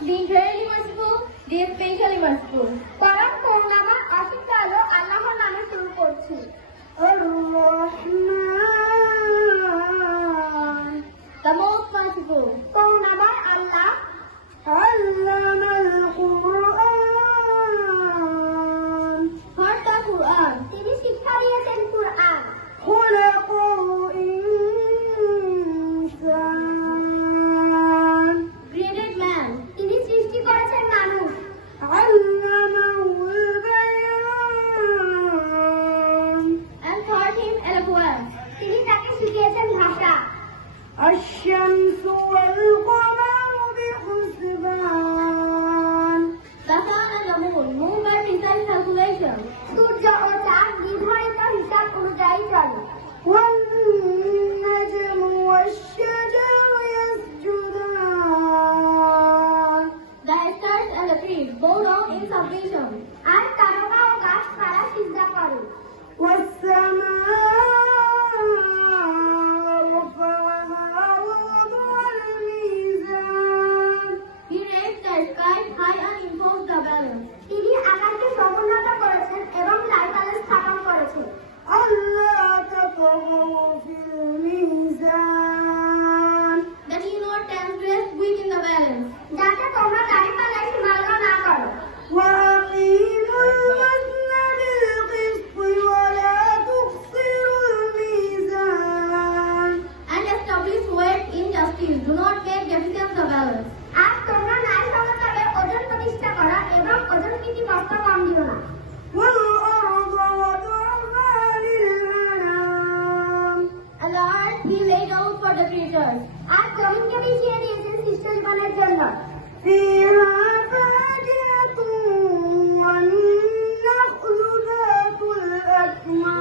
the incredibly merciful, the especially merciful. পরম করুণাময় অসীম দয়ালু আল্লাহর নামে শুরু করছি। আর-রহমান, The most merciful. Karunamoy Allah. আল্লামাল Quran, Heard the Quran. তিনি শিক্ষা দিয়েছেন কুরআন। খলাকাল ইনসান, Created man. তিনি সৃষ্টি করেছেন মানুষ। আল্লামাহুল বায়ান, And taught him eloquence. তিনি তাকে শিখিয়েছেন ভাষা। আশ-শামসু ওয়াল কমারু বিহুসবান, The sun and the moon move by precise calculation. সূর্য ও চাঁদ নির্ধারিত হিসাব অনুযায়ী চলে। ওয়ান নাজমু ওয়াশ-শাজারু ইয়াসজুদান, The stars and the trees bow down in submission. আর তারকা ও গাছপালা সিজদা করে। ওয়াস-সামাআ রাফা'আহা ওয়া ওয়াদা'আল Mizan, He raised the sky high and imposed the balance. তিনি আকাশকে সমুন্নত করেছেন এবং লাইটালে স্থাপন করেছেন। আল্লা তাতগাউ ফিল মিজান, That he not transgress within the balance. যাতে তোমরা দাঁড়িপাল্লায় সীমালঙ্ঘন না করো। وأقيموا الوزن بالقسط ولا تخسروا الميزان, And establish weight in justice. Do not make deficient the balance. আর তোমরা ন্যায়সঙ্গতভাবে ওজন প্রতিষ্ঠা করো এবং ওজন নীতি বস্তা কম দিও না। والأرض وضعها للأنام, And the earth he laid out for the creatures. আর জমিনকে বিছিয়ে দিয়েছেন সৃষ্ট জীবনের জন্য। فيها فاكهة والنخل ذات الأكمام,